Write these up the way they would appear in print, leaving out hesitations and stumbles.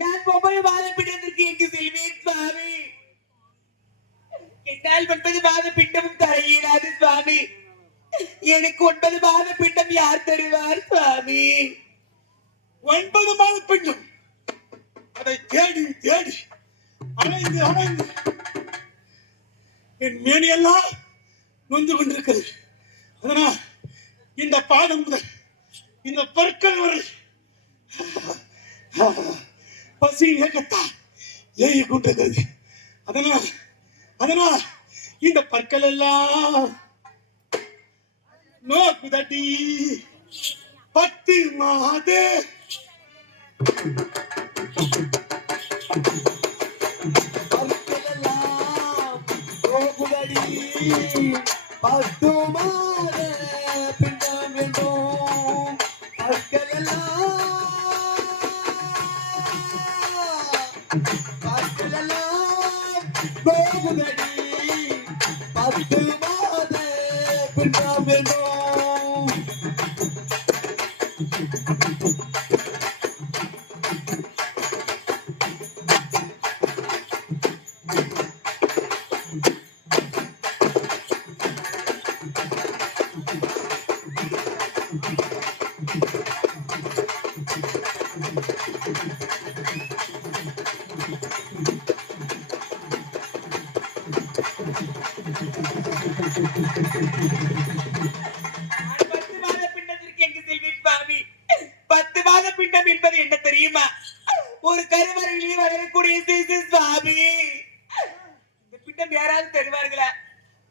நான் 9 மாத பிண்டத்திற்கு எங்கு செல்வேன் சுவாமி? என்னால் 9 மாத பிண்டமும் தர இயலாது சுவாமி. எனக்கு 9 மாத பிண்டம் யார் தருவார் சுவாமி? 9 மாத பிண்டம் அதை தேடி தேடி அலைந்து அலைந்து என் மேனியெல்லாம் நொந்து கொண்டிருக்கிறது. அதனால் இந்த பாதம் முதல் இந்த பற்கள் வரை பசி ஏகத்தால் ஏறி கொண்டிருக்கிறது. அதனால் அதனால் இந்த பற்கள் எல்லாம் நோக்குதடி 10 மாத பிண்டம் வேண்டும் போகுதடி 10 மாத பிண்டம் வேண்டும். என்ன தெரியுமா? ஒரு கருவறையிலே வளரக்கூடிய சிசு சுவாமி. இந்த பிண்டம் யாராவது தருவார்களா?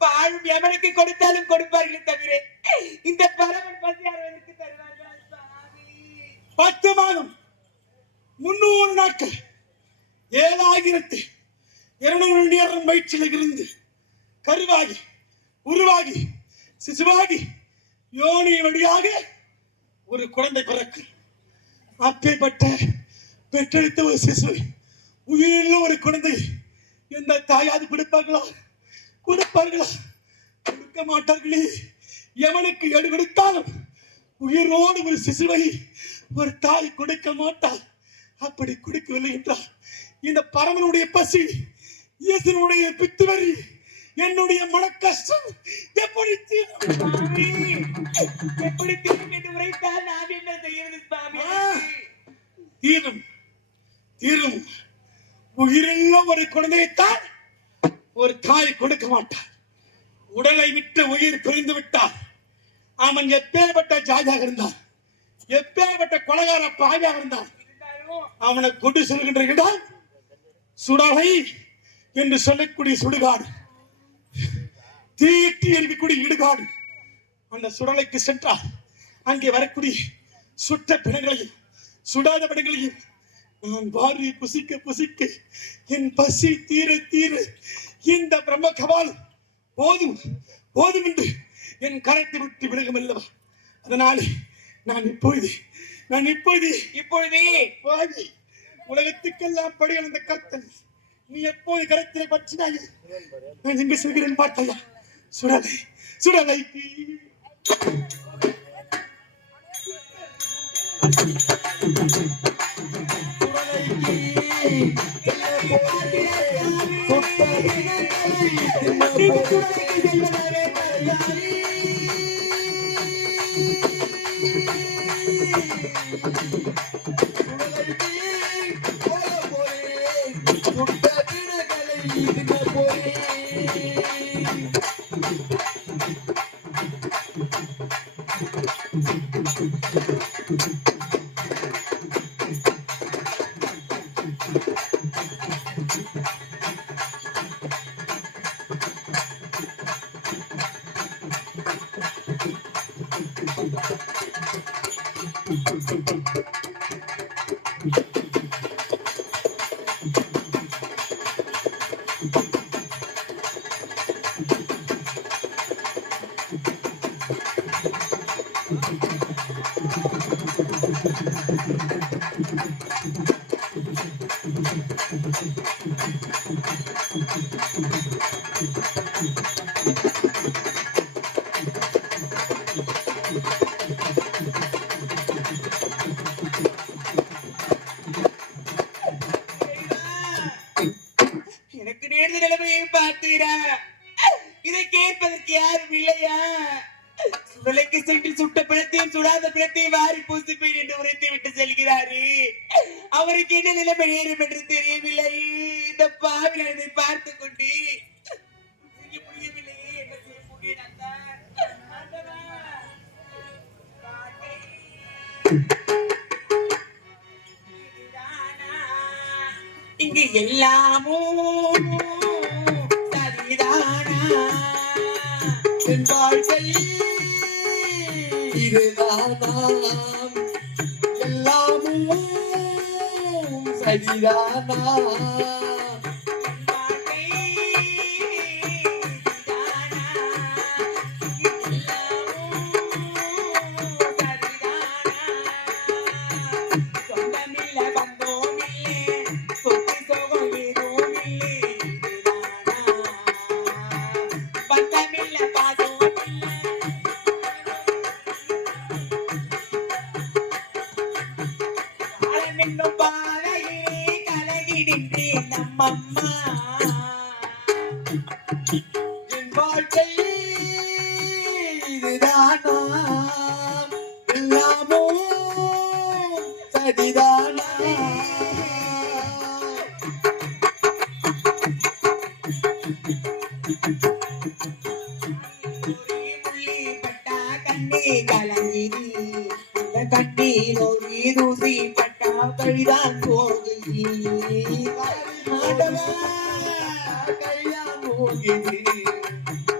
பாழும் யமனுக்கு கொடுத்தாலும் கொடுப்பார்களே தவிர இந்த பரமன் பசியாரவனுக்கு தருவார்களா சுவாமி? 10 மாதம் 300 நாட்கள் 7200 நேரம் வயிற்றில் இருந்து கருவாகி உருவாகி சிசுவாகி யோனி வழியாக ஒரு குழந்தை பிறக்கும். அப்பேற்பட்ட பெற்றெடுத்த ஒரு சிசு உயிருள்ள ஒரு குழந்தை எந்த தாயாது கொடுப்பார்களா? கொடுப்பார்களா? கொடுக்க மாட்டார்களே. எவனுக்கு எடு கொடுத்தாலும் உயிரோடு ஒரு சிசுவை ஒரு தாய் கொடுக்க மாட்டாள். அப்படி கொடுக்கவில்லை என்றால் இந்த பரமனுடைய பசி, இயேசுனுடைய பித்துவரி, என்னுடைய மன கஷ்டம் எப்படி தீரும்? எப்படி தீரும் என்று உரைத்தால் நான் என்ன செய்யறது சுவாமி? தீரும் தீரும். உயிருள்ள ஒரு குழந்தையைத்தான் ஒரு தாய் கொடுக்க மாட்டார். உடலை விட்டு உயிர் பிரிந்து விட்டார். அவன் எப்பேற்பட்ட ஜாதியாக இருந்தான், எப்பேற்பட்ட கொலகார பாவியாக இருந்தான், அவனை கொண்டு செல்கின்ற இடம் சுடலை என்று சொல்லக்கூடிய சுடுகாடு, தீட்டி இருக்கக்கூடிய இடுகாடு. அந்த சுடலைக்கு சென்றால் அங்கே வரக்கூடிய சுட்ட பிணங்களையும் சுடாத பிணங்களையும் நான் வாரி புசிக்க புசிக்க என் பசி தீர தீர இந்த பிரம்ம கபால் போதும் போதும் என்று என் கரத்தை விட்டு விலகும் அல்லவா? அதனாலே நான் இப்பொழுது பாதி உலகத்துக்கெல்லாம் படிகள் அந்த கர்த்தன் நீ எப்போது கரத்திலே பற்றினாய் நான் எங்க சொல்கிறேன் பார்த்தாயா? சுடலை சுடலைக்கு விட்டு செல்கிறாரு. அவருக்கு என்ன நிலைமை நேரும் என்று தெரியவில்லை. இந்த பாவி அதை பார்த்து கொண்டு முடியவில்லையே. என்ன செய்ய முடியும்? இங்கு எல்லாமும் சரிதானா? என் வாழ்க்கை இதுதானாம், எல்லாமும் சரிதானா? நம்மம்மா என் வாழ்க்கை இதுதானா, எல்லாமும் சரிதானா? முள்ளி பட்டா கண்ணே கலங்கிரி, அந்த கண்ணீர் ஒரு தூசி பட்டா கழிதான் போகுதி.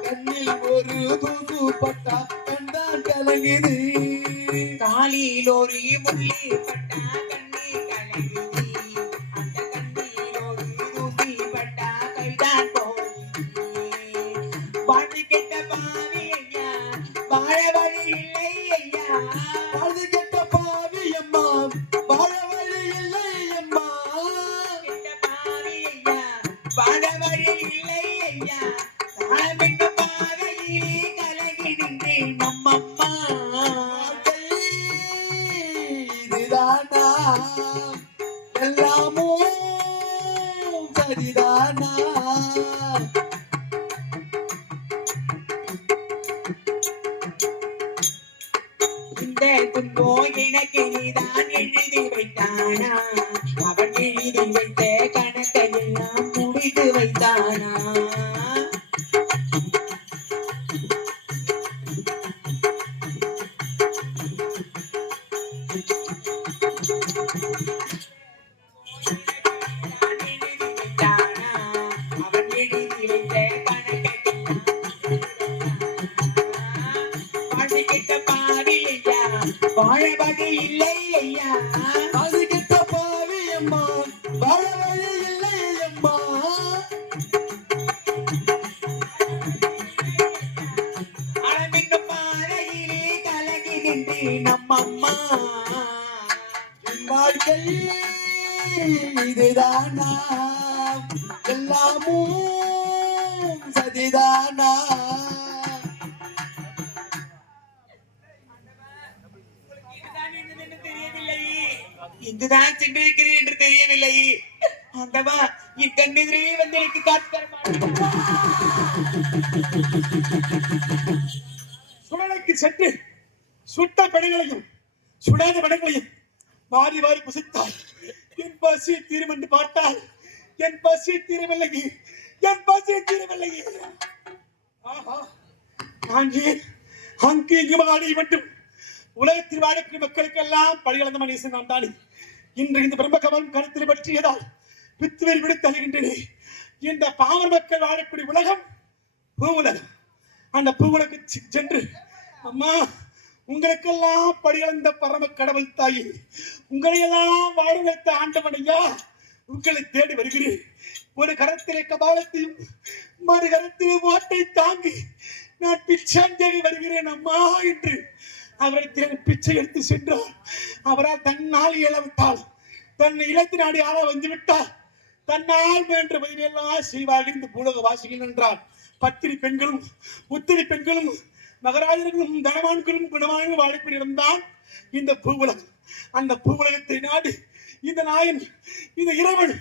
கண்ணில் ஒரு தூசு பட்டா கண்டான் கலங்குது. காலில் ஒரு முள்ளி பட்டா கண்ணீர் கலங்குதி, அந்த கண்ணீர் ஒரு தூசி பட்டா கழிதான் போகுதி. பாட்டு கெட்ட பாவி ஐயா, வாழ வழி இல்லை ஐயா. வாழ்ந்து கெட்ட பாவி அம்மா, வாழ வழி இல்லை அம்மா. கெட்ட பாவி ஐயா, வாழ வழி இல்லை ஐயா. காலமென்ற பாதையிலே கலங்கி நின்றேன் நம்மம்மா. இதுதானா, எல்லாமும் சரிதானா? இந்த துன்போ எனக்கு நீதான் எழுதி வைத்தானா? அவன் எழுதி வைத்த கணக்கை எல்லாம் முடித்து வைத்தானா? அவன் எழுதி வைத்த கணக்கை வாழ்ந்து கெட்ட பாவி ஐயா, வாழ வழி இல்லை ஐயா. அது கெட்ட பாவி அம்மா, வாழ வழி இல்லை அம்மா. அழமிக்க பாதையிலே கலங்கி நின்றேன் நம்மம்மா. என் வாழ்க்கை இதுதானா, எல்லாமும் சரிதானா? இங்குதான் சென்றிருக்கிறேன் என்று தெரியவில்லை. ஆண்டவா, என் கண்ணெதிரே வந்து எனக்கு காட்சி தர மாட்டாயா? சுடலைக்கு சென்று சுட்ட பெண்களையும் சுடாத பெண்களையும் வாரி வாரி புசித்தாள். என் பசி தீரும் என்று பார்த்தால் என் பசி தீரவில்லை, என் பசி தீரவில்லை. ஆஹா, நான் ஏன் அங்கு இங்கு ஆடி மட்டும் உலகத்தில் வாழக்கூடிய மக்களுக்கெல்லாம் பழிகளந்த மனுஷன் நான் தானே. இன்று இந்த பிரம்மகமலம் கருத்தில் பற்றியதால் பித்துவரி விடுத்து அழுகின்றனே. இந்த பாமர் மக்கள் வாழக்கூடிய உலகம் பூவுலகம். அந்த பூவுலகுக்கு சென்று அம்மா, உங்களுக்கெல்லாம் படிகளந்த பரம கடவுள் தாயி, உங்களையெல்லாம் வாழ வைத்த ஆண்டவனையா, உங்களை தேடி வருகிறேன். ஒரு கரத்திலே கபாலத்தையும் மறு கரத்திலே ஓட்டை தாங்கி நான் பிச்சாஞ்சேரி வருகிறேன் அம்மா என்று அவரை பிச்சை எடுத்து சென்றார். அவரால் தன்னால் இயலவிட்டால், தன் இலத்து நாடி ஆள வந்து விட்டார். தன்னால் என்ற பதிலெல்லாம் செய்வார்கள் இந்த பூலோக வாசிகள் என்றார். பத்திரி பெண்களும் உத்திரி பெண்களும் மகராஜர்களும் தனவான்களும் குணவான்களும் வாழக்கூடியிருந்தான் இந்த பூவுலகம். அந்த பூவுலகத்தை நாடு இந்த நாயன், இந்த இறைவன்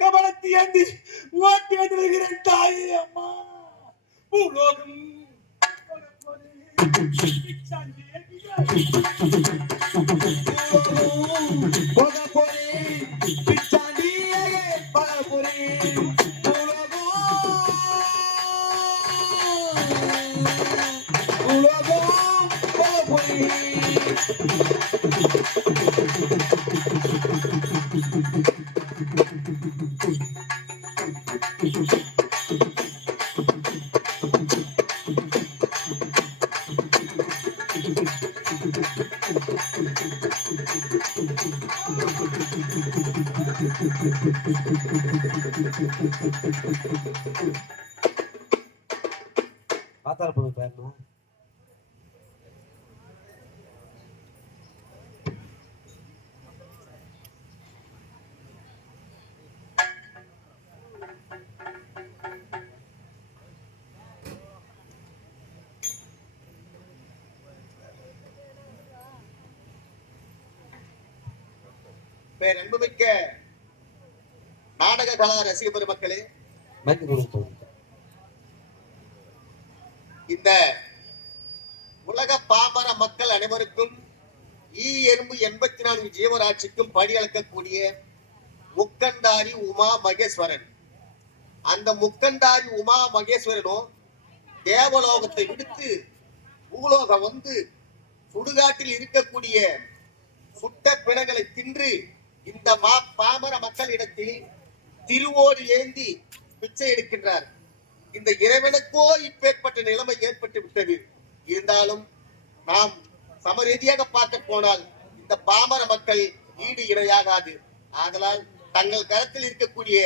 கமலத்தை ஏந்தி ஓட்டி வந்து வருகிறேன் தாயே அம்மா. பூலோகம் போக போறேன் பிச்சாண்டியே போக போறேன் உலகம் போக போறேன் பாத்தால போதும் பேரணும். பேரன்புமிக்க நாடக கலா ரசிக பெருமக்களே, மைக்கு கொடுத்து இந்த உலக பாமர மக்கள் அனைவருக்கும் எறும்பு 84 ஜீவராட்சிக்கும் படியளக்கக்கூடிய முக்கண்டாரி உமா மகேஸ்வரன். அந்த முக்கண்டாரி உமா மகேஸ்வரனும் தேவலோகத்தை விடுத்து பூலோகம் வந்து சுடுகாட்டில் இருக்கக்கூடிய சுட்ட பிணங்களை தின்று இந்த பாமர மக்களிடத்தில் திருவோடு ஏந்தி பிச்சை எடுக்கின்றார். இந்த இறைவனுக்கோ இப்பேற்பட்ட நிலைமை ஏற்பட்டு விட்டது. இருந்தாலும் நாம் சமரீதியாக பார்க்க போனால் இந்த பாமர மக்கள் ஈடு இணையாகாது. ஆதலால் தங்கள் கரத்தில் இருக்கக்கூடிய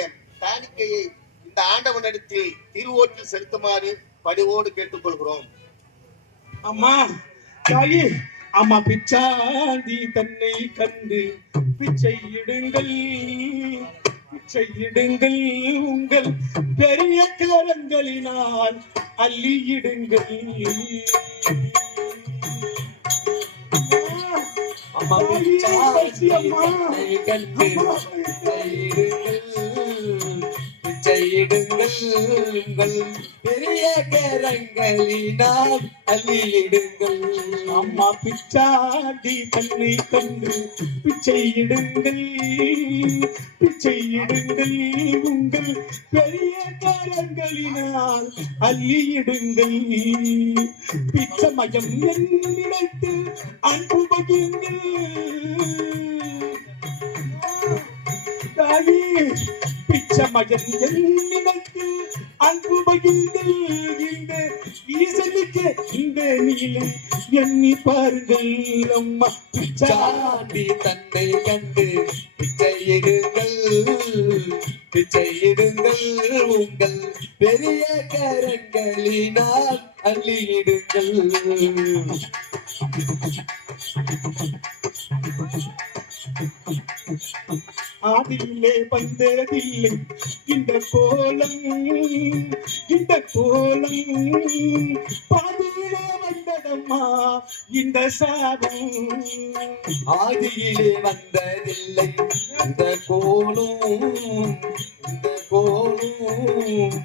காணிக்கையை இந்த ஆண்டவனிடத்தில் திருவோட்டில் செலுத்துமாறு பணிவோடு கேட்டுக்கொள்கிறோம். அம்மா தாயி, அம்மா பிச்சாண்டி தன்னை கண்டு பிச்சையிடுங்கள், பிச்சையிடுங்கள், உங்கள் பெரிய கரங்களினால் அள்ளியிடுங்கள். அம்மா பிச்சாண்டி கண்டு பிச்சையிடுங்கள், உங்கள் பெரிய கரங்களினால் அள்ளியிடுங்கள். அம்மா பிச்சாண்டி தன்னை கண்டு பிச்சையிடுங்கள், பிச்சையிடுங்கள், உங்கள் பெரிய கரங்களினால் அள்ளியிடுங்கள். பிச்சமயம் என்னிடத்தில் அன்பு பகிருங்கள். தாயே, பிச்சமயம் என்னிடத்தில் அன்பு பகிர்ந்தல். இந்த ஈசனுக்கு இந்த நீலை எண்ணி பாருங்கள். அம்மா பிச்சாண்டி தன்னை கண்டு பிச்சையிடுங்கள், பிச்சையிடுங்கள், உங்கள் பெரிய கரங்களினால் அள்ளியிடுங்கள். ஆதியிலே வந்ததில்லை இந்த கோலம், இந்த கோலம் பாதியிலே வந்ததம்மா இந்த சாபம். ஆதியிலே வந்ததில்லை இந்த கோலம், இந்த கோலம்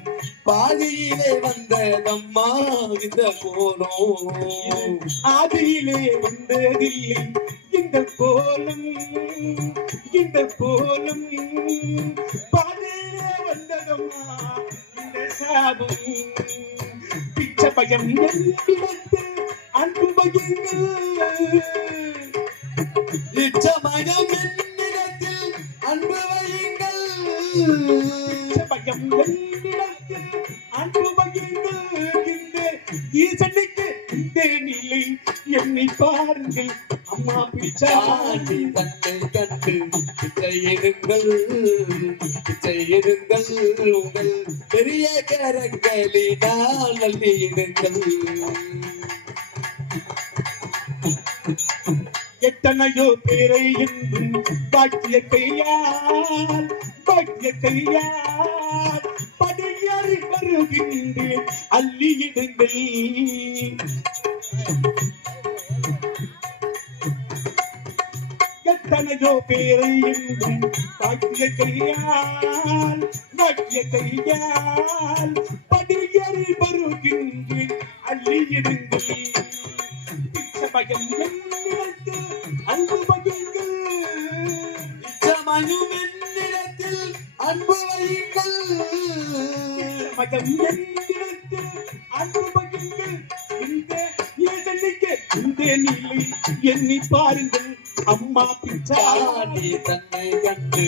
பாதியிலே வந்ததம்மா இந்த கோலம். ஆதியிலே வந்ததில்லை இந்த கோலம், இந்த கோலம் பாதியிலே வந்ததம்மா இந்த சாபம். பிச்சை பயம் என்னிடத்து அன்பு பகிர்ங்கள். இச்சமயம் என்னிடத்தில் அன்பு வையுங்கள். பயம் என்னிடத்தில் அன்பு பகிர்ங்கள். இந்த ஈசனுக்கு இந்த நிலை எண்ணி பாருங்கள். அம்மா பிச்சாண்டி தன்னை கண்டு பிச்சையிடுங்கள், பிச்சையிடுங்கள், உங்கள் பெரிய கரங்களினால் அள்ளியிடுங்கள். எத்தனையோ பேரை என்றும் பாக்கிய கையால், பாக்கிய கையால் படியறி வருகின்றேன் அள்ளியிடுங்கள். எத்தனையோ பேரை என்றும் பாக்கிய கையால், பாக்கிய கையால் படியறி வருகின்றேன் அள்ளியிடுங்கள். நிச்சமயம் என்னிடத்தில் அன்பு பகிர்ங்கள். நிச்சமயம் என்னிடத்தில் அன்பு வையுங்கள். நிச்சமயம் என்னிடத்தில் அன்பு பகிர்ங்கள். இந்த ஏசன்னிக்கு இந்த நிலை எண்ணி பாருங்கள். அம்மா பிச்சா தன்னை கண்டு